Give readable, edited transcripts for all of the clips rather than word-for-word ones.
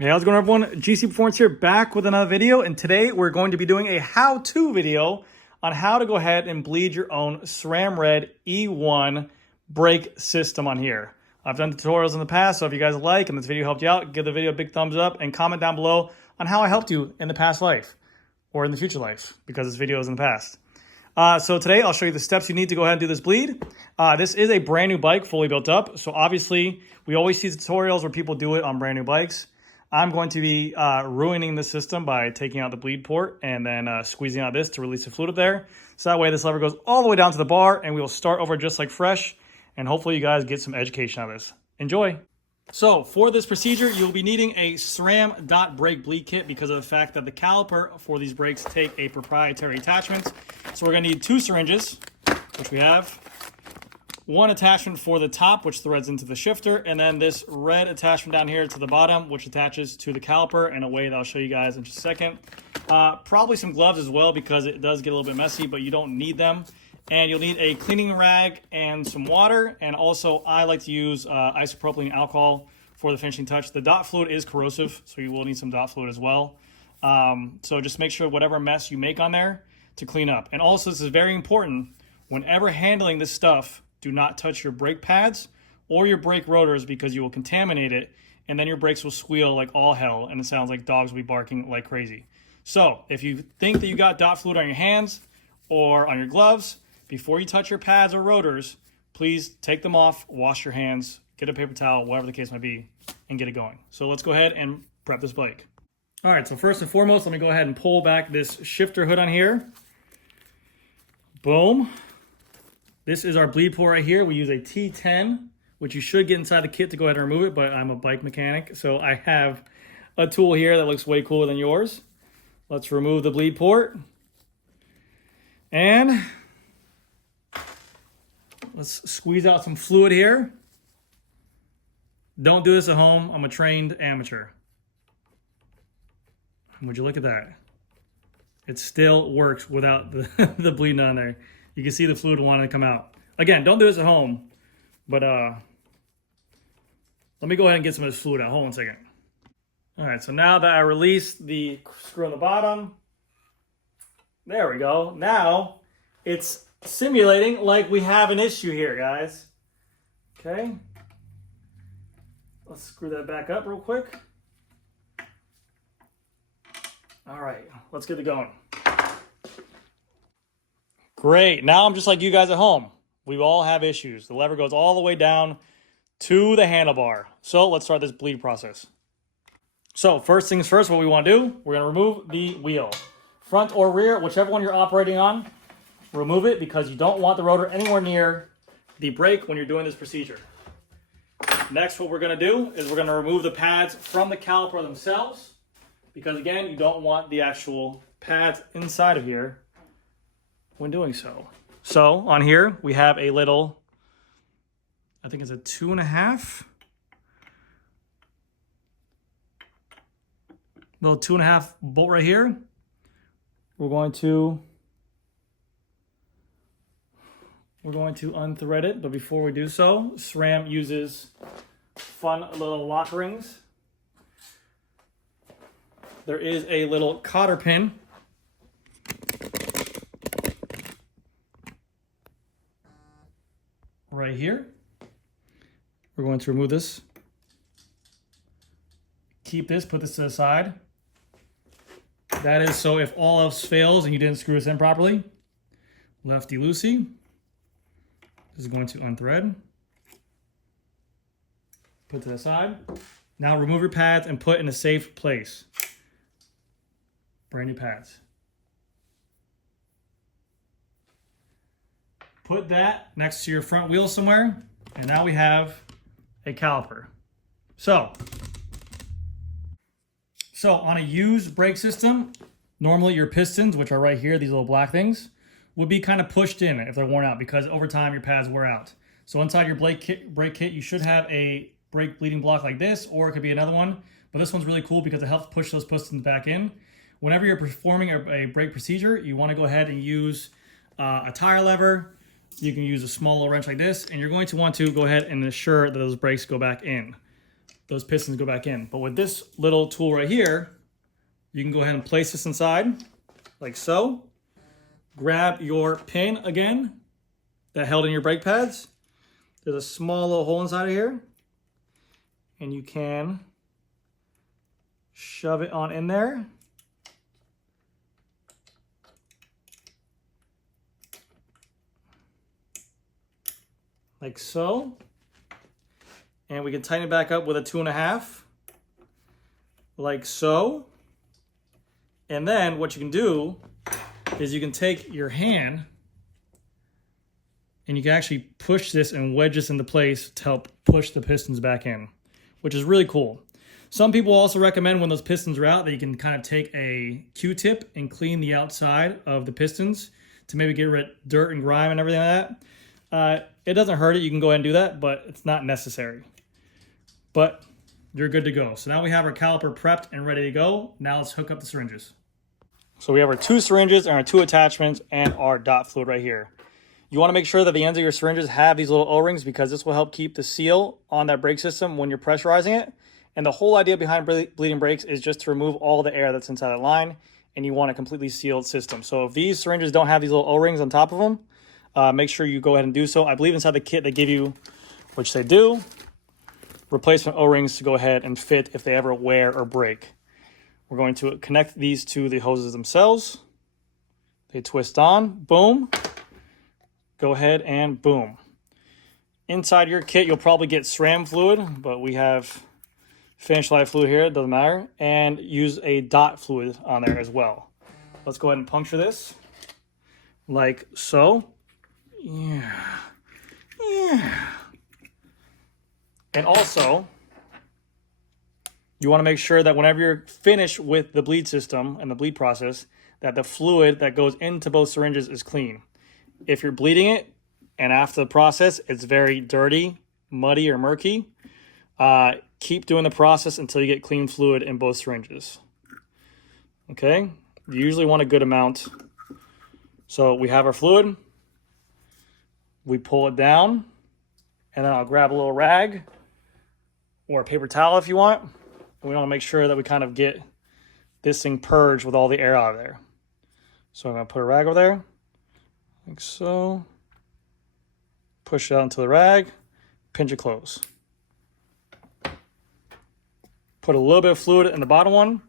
Hey, how's it going, everyone? GC Performance here, back with another video, and today we're going to be doing a how-to video on how to go ahead and bleed your own SRAM Red E1 brake system on here. I've done tutorials in the past, so if you guys like and this video helped you out, give the video a big thumbs up and comment down below on how I helped you in the past life or in the future life, because this video is in the past. So today I'll show you the steps you need to go ahead and do this bleed. This is a brand new bike, fully built up. So obviously we always see tutorials where people do it on brand new bikes. I'm going to be ruining the system by taking out the bleed port and then squeezing out this to release the fluid up there. So that way this lever goes all the way down to the bar and we will start over just like fresh. And hopefully you guys get some education out of this. Enjoy. So for this procedure, you'll be needing a SRAM dot brake bleed kit because of the fact that the caliper for these brakes take a proprietary attachment. So we're gonna need 2 syringes, which we have. 1 attachment for the top, which threads into the shifter, and then this red attachment down here to the bottom, which attaches to the caliper in a way that I'll show you guys in just a second. Probably some gloves as well because it does get a little bit messy, but you don't need them. And you'll need a cleaning rag and some water, and also I like to use isopropylene alcohol for the finishing touch. The dot fluid is corrosive, so you will need some dot fluid as well. So just make sure whatever mess you make on there to clean up. And also, this is very important, whenever handling this stuff, do not touch your brake pads or your brake rotors because you will contaminate it and then your brakes will squeal like all hell and it sounds like dogs will be barking like crazy. So if you think that you got dot fluid on your hands or on your gloves, before you touch your pads or rotors, please take them off, wash your hands, get a paper towel, whatever the case might be, and get it going. So let's go ahead and prep this bike. All right, so first and foremost, let me go ahead and pull back this shifter hood on here. Boom. This is our bleed port right here. We use a T10, which you should get inside the kit to go ahead and remove it, but I'm a bike mechanic, so I have a tool here that looks way cooler than yours. Let's remove the bleed port. And let's squeeze out some fluid here. Don't do this at home. I'm a trained amateur. Would you look at that? It still works without the bleeding on there. You can see the fluid wanting to come out. Again, don't do this at home, but let me go ahead and get some of this fluid out. Hold on a second. All right, so now that I released the screw on the bottom, there we go. Now it's simulating like we have an issue here, guys. Okay. Let's screw that back up real quick. All right, let's get it going. Great, now I'm just like you guys at home. We all have issues. The lever goes all the way down to the handlebar. So let's start this bleed process. So first things first, what we want to do, we're going to remove the wheel. Front or rear, whichever one you're operating on, remove it because you don't want the rotor anywhere near the brake when you're doing this procedure. Next, what we're going to do is we're going to remove the pads from the caliper themselves because, again, you don't want the actual pads inside of here when doing so. So on here, we have a little, I think it's a 2.5. Little 2.5 bolt right here. We're going to unthread it, but before we do so, SRAM uses fun little lock rings. There is a little cotter pin right here. We're going to remove this. Keep this, put this to the side. That is so if all else fails and you didn't screw this in properly, lefty-loosey. This is going to unthread. Put to the side. Now remove your pads and put in a safe place. Brand new pads. Put that next to your front wheel somewhere, and now we have a caliper. So on a used brake system, normally your pistons, which are right here, these little black things, would be kind of pushed in if they're worn out because over time your pads wear out. So inside your brake kit, you should have a brake bleeding block like this, or it could be another one. But this one's really cool because it helps push those pistons back in. Whenever you're performing a brake procedure, you want to go ahead and use a tire lever. You can use a small little wrench like this, and you're going to want to go ahead and ensure that those brakes go back in. those pistons go back in. But with this little tool right here, you can go ahead and place this inside like so. Grab your pin again that held in your brake pads. There's a small little hole inside of here, and you can shove it on in there. Like so. And we can tighten it back up with a 2.5, like so. And then what you can do is you can take your hand and you can actually push this and wedge this into place to help push the pistons back in, which is really cool. Some people also recommend when those pistons are out that you can kind of take a Q-tip and clean the outside of the pistons to maybe get rid of dirt and grime and everything like that. It doesn't hurt it. You can go ahead and do that, but it's not necessary. But you're good to go. So now we have our caliper prepped and ready to go. Now let's hook up the syringes. So we have our 2 syringes and our 2 attachments and our dot fluid right here. You want to make sure that the ends of your syringes have these little O-rings because this will help keep the seal on that brake system when you're pressurizing it. And the whole idea behind bleeding brakes is just to remove all the air that's inside the line, and you want a completely sealed system. So if these syringes don't have these little O-rings on top of them, make sure you go ahead and do so. I believe inside the kit they give you, which they do, replacement O-rings to go ahead and fit if they ever wear or break. We're going to connect these to the hoses themselves. They twist on, boom. Go ahead and boom. Inside your kit, you'll probably get SRAM fluid, but we have finish light fluid here, it doesn't matter. And use a dot fluid on there as well. Let's go ahead and puncture this like so. Yeah. And also, you want to make sure that whenever you're finished with the bleed system and the bleed process, that the fluid that goes into both syringes is clean. If you're bleeding it and after the process it's very dirty, muddy, or murky, keep doing the process until you get clean fluid in both syringes. Okay? You usually want a good amount. So we have our fluid. We pull it down, and then I'll grab a little rag or a paper towel if you want. And we want to make sure that we kind of get this thing purged with all the air out of there. So I'm going to put a rag over there, like so. Push it out into the rag, pinch it close. Put a little bit of fluid in the bottom one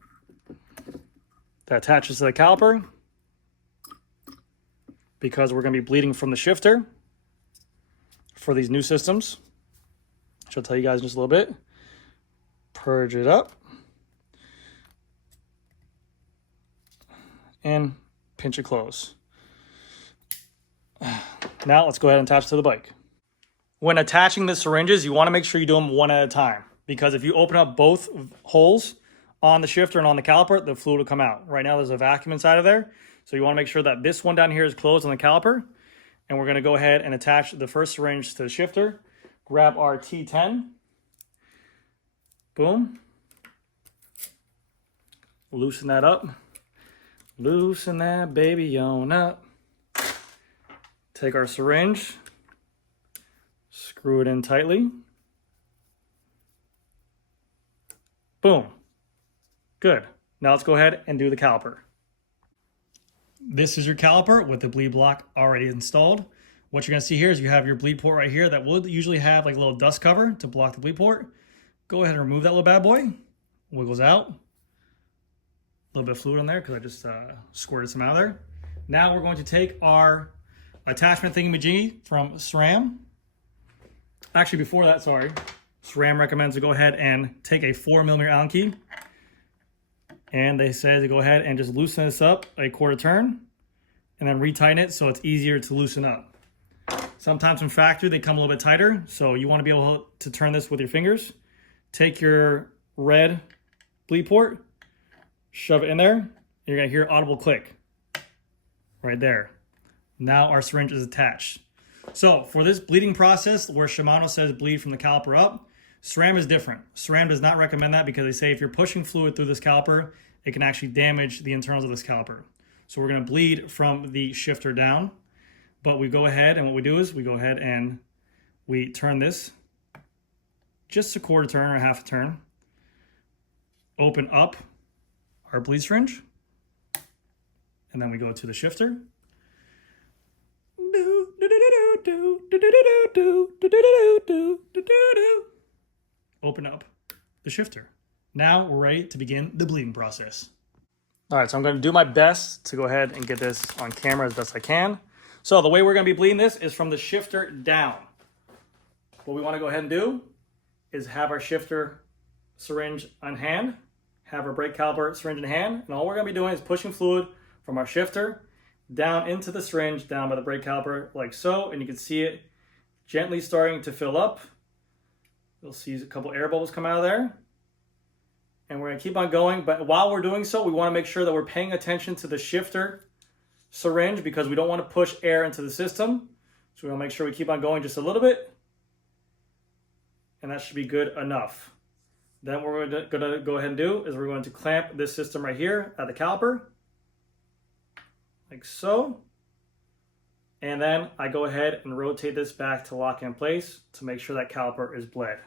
that attaches to the caliper because we're going to be bleeding from the shifter for these new systems, which I'll tell you guys in just a little bit. Purge it up and pinch it close. Now let's go ahead and attach to the bike. When attaching the syringes, you want to make sure you do them one at a time, because if you open up both holes on the shifter and on the caliper, the fluid will come out. Right now there's a vacuum inside of there, so you want to make sure that this one down here is closed on the caliper. And we're going to go ahead and attach the first syringe to the shifter. Grab our T10. Boom. Loosen that up. Loosen that baby on up. Take our syringe. Screw it in tightly. Boom. Good. Now let's go ahead and do the caliper. This is your caliper with the bleed block already installed. What you're going to see here is you have your bleed port right here that will usually have like a little dust cover to block the bleed port. Go ahead and remove that little bad boy. Wiggles out. A little bit of fluid in there because I just squirted some out of there. Now we're going to take our attachment thingamajiggy from SRAM. Actually, before that, sorry. SRAM recommends to go ahead and take a 4mm Allen key. And they say to go ahead and just loosen this up a quarter turn and then retighten it so it's easier to loosen up. Sometimes from factory they come a little bit tighter, so you want to be able to turn this with your fingers. Take your red bleed port, shove it in there, and you're going to hear an audible click right there. Now our syringe is attached. So for this bleeding process where Shimano says bleed from the caliper up, SRAM is different. SRAM does not recommend that because they say if you're pushing fluid through this caliper, it can actually damage the internals of this caliper. So we're going to bleed from the shifter down, but we go ahead and what we do is we go ahead and we turn this just a quarter turn or half a turn. Open up our bleed syringe. And then we go to the shifter. Open up the shifter. Now we're ready to begin the bleeding process. All right, so I'm going to do my best to go ahead and get this on camera as best I can. So the way we're going to be bleeding this is from the shifter down. What we want to go ahead and do is have our shifter syringe on hand, have our brake caliper syringe in hand, and all we're going to be doing is pushing fluid from our shifter down into the syringe, down by the brake caliper, like so, and you can see it gently starting to fill up. You'll see a couple air bubbles come out of there. And we're going to keep on going, but while we're doing so, we want to make sure that we're paying attention to the shifter syringe because we don't want to push air into the system. So we want to make sure we keep on going just a little bit. And that should be good enough. Then what we're going to go ahead and do is we're going to clamp this system right here at the caliper. Like so. And then I go ahead and rotate this back to lock in place to make sure that caliper is bled.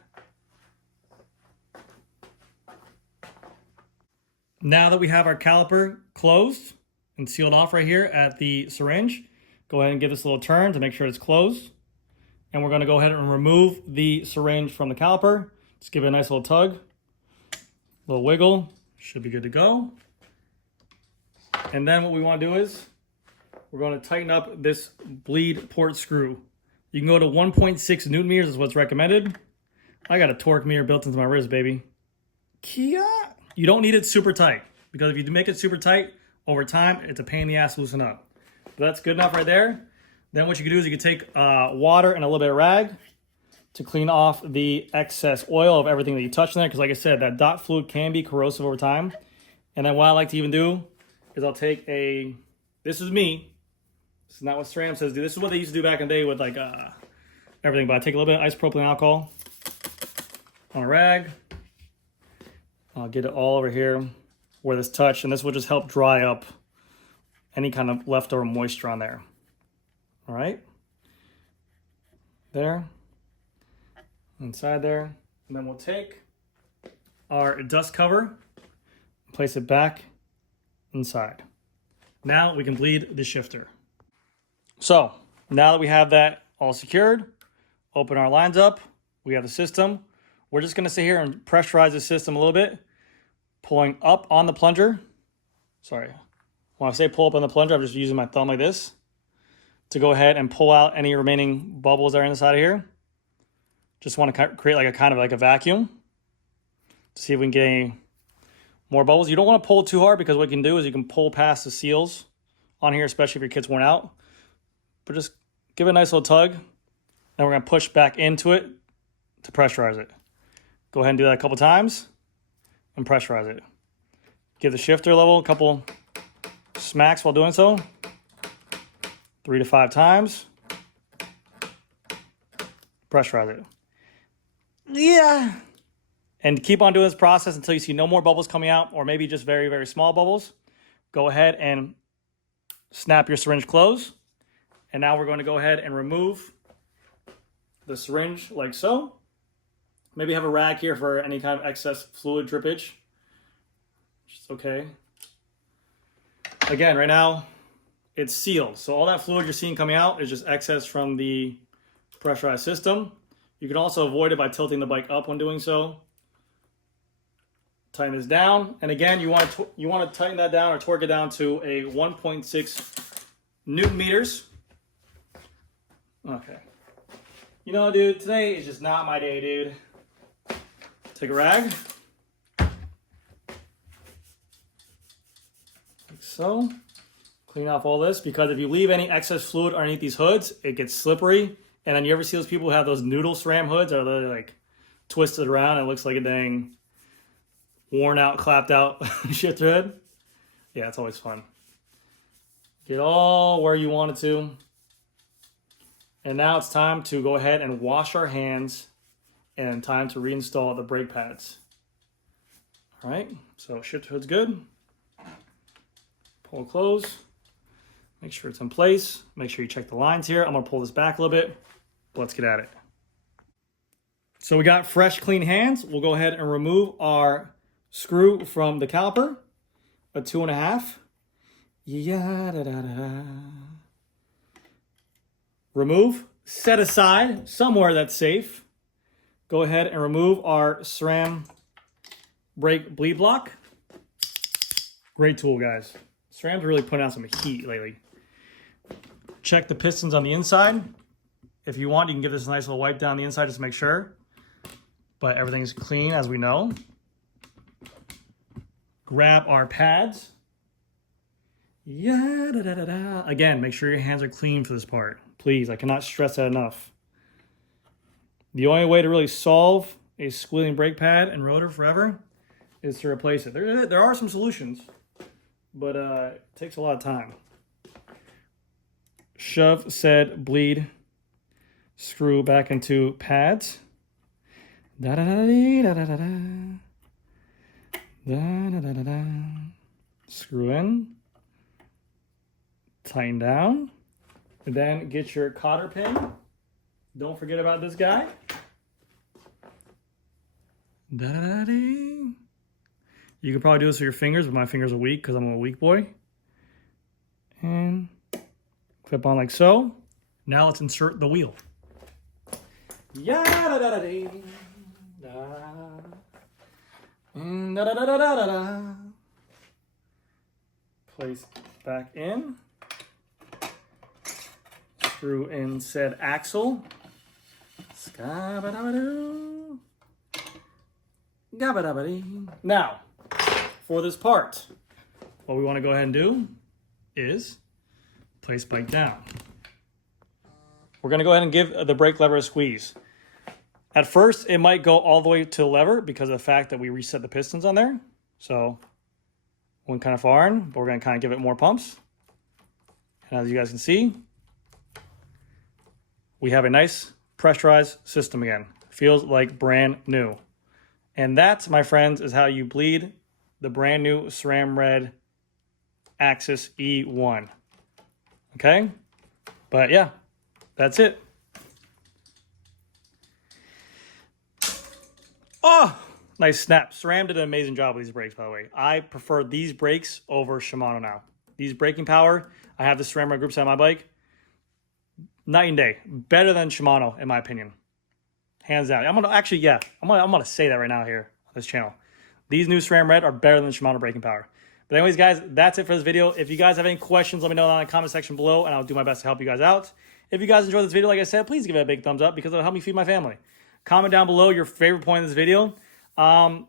Now that we have our caliper closed and sealed off right here at the syringe, go ahead and give this a little turn to make sure it's closed. And we're going to go ahead and remove the syringe from the caliper. Just give it a nice little tug, a little wiggle, should be good to go. And then what we want to do is we're going to tighten up this bleed port screw. You can go to 1.6 Newton meters is what's recommended. I got a torque meter built into my wrist, baby. Kia! You don't need it super tight because if you make it super tight, over time, it's a pain in the ass to loosen up. But that's good enough right there. Then what you can do is you can take water and a little bit of rag to clean off the excess oil of everything that you touch in there. Because like I said, that dot fluid can be corrosive over time. And then what I like to even do is I'll take a, this is me. This is not what Sram says do. This is what they used to do back in the day with like everything. But I take a little bit of isopropylene alcohol on a rag. I'll get it all over here where this touch, and this will just help dry up any kind of leftover moisture on there. All right, there, inside there, and then we'll take our dust cover, place it back inside. Now we can bleed the shifter. So now that we have that all secured, open our lines up, we have the system. We're just going to sit here and pressurize the system a little bit, pulling up on the plunger. Sorry, when I say pull up on the plunger, I'm just using my thumb like this to go ahead and pull out any remaining bubbles that are inside of here. Just want to create like a kind of like a vacuum to see if we can get any more bubbles. You don't want to pull too hard because what you can do is you can pull past the seals on here, especially if your kid's worn out. But just give it a nice little tug, and we're going to push back into it to pressurize it. Go ahead and do that a couple times and pressurize it. Give the shifter level a couple smacks while doing so. 3 to 5 times. Pressurize it. Yeah. And keep on doing this process until you see no more bubbles coming out, or maybe just very, very small bubbles. Go ahead and snap your syringe closed. And now we're going to go ahead and remove the syringe like so. Maybe have a rag here for any kind of excess fluid drippage. It's okay. Again, right now, it's sealed. So all that fluid you're seeing coming out is just excess from the pressurized system. You can also avoid it by tilting the bike up when doing so. Tighten this down. And again, you want to tighten that down or torque it down to a 1.6 Newton meters. Okay. You know, dude, today is just not my day, dude. Take a rag. Like so. Clean off all this, because if you leave any excess fluid underneath these hoods, it gets slippery. And then you ever see those people who have those noodle SRAM hoods, or they're like twisted around and it looks like a dang worn out, clapped out shifter hood? Yeah, it's always fun. Get all where you want it to. And now it's time to go ahead and wash our hands, and time to reinstall the brake pads. All right, so shifter hood's good. Pull close. Make sure it's in place. Make sure you check the lines here. I'm gonna pull this back a little bit. Let's get at it. So we got fresh, clean hands. We'll go ahead and remove our screw from the caliper, a 2.5. Remove, set aside somewhere that's safe. Go ahead and remove our SRAM brake bleed block. Great tool, guys. SRAM's really putting out some heat lately. Check the pistons on the inside. If you want, you can give this a nice little wipe down the inside just to make sure. But everything's clean, as we know. Grab our pads. Again, make sure your hands are clean for this part. Please, I cannot stress that enough. The only way to really solve a squealing brake pad and rotor forever is to replace it. There are some solutions, but it takes a lot of time. Shove said bleed screw back into pads. Screw in. Tighten down. And then get your cotter pin. Don't forget about this guy. You can probably do this with your fingers, but my fingers are weak because I'm a weak boy. And clip on like so. Now let's insert the wheel. Place back in. Screw in said axle. Now, for this part, what we want to go ahead and do is place bike down. We're going to go ahead and give the brake lever a squeeze. At first, it might go all the way to the lever because of the fact that we reset the pistons on there. So, went kind of far in, but we're going to kind of give it more pumps. And as you guys can see, we have a nice pressurized system again. Feels like brand new. And that, my friends, is how you bleed the brand new SRAM Red Axis E1. Okay? But yeah, that's it. Oh, nice snap. SRAM did an amazing job with these brakes, by the way. I prefer these brakes over Shimano now. These braking power, I have the SRAM Red group set on my bike. Night and day. Better than Shimano, in my opinion. Hands down. I'm gonna say that right now here on this channel. These new SRAM Red are better than Shimano braking power. But anyways, guys, that's it for this video. If you guys have any questions, let me know down in the comment section below, and I'll do my best to help you guys out. If you guys enjoyed this video, like I said, please give it a big thumbs up because it'll help me feed my family. Comment down below your favorite point in this video. And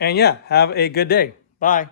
yeah, have a good day. Bye.